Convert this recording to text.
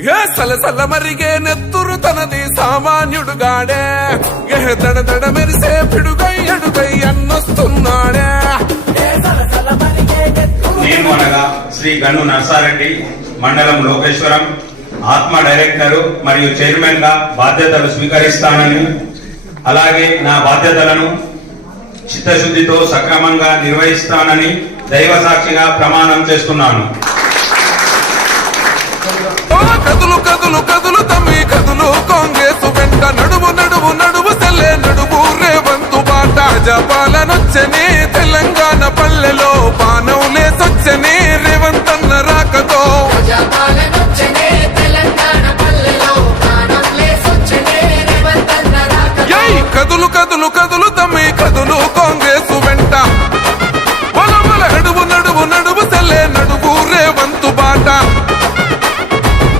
ఏ సలసల మరిగే నెత్తురు తనది సామాన్యుడు గాడే దడ దడ మెరిసే పిడుగై అడుగై అన్నొస్తున్నాడే. నేను అనగా శ్రీ గన్ను నర్సారెడ్డి, మండలం లోకేశ్వరం, ఆత్మ డైరెక్టర్ మరియు చైర్మన్ గా బాధ్యతలు స్వీకరిస్తానని, అలాగే నా బాధ్యతలను చిత్తశుద్ధితో సక్రమంగా నిర్వహిస్తానని దైవ సాక్షిగా ప్రమాణం చేస్తున్నాను. కదులు కదులు కదులు తమ్మి కదులు కాంగ్రెస్ వెంట నడువు నడువు నడువు సెల్లే నడువు రేవంతు బాట. జపాలనొచ్చని తెలంగాణ పల్లెలో పానవులేసొచ్చని రేవంతన్న రాకతో.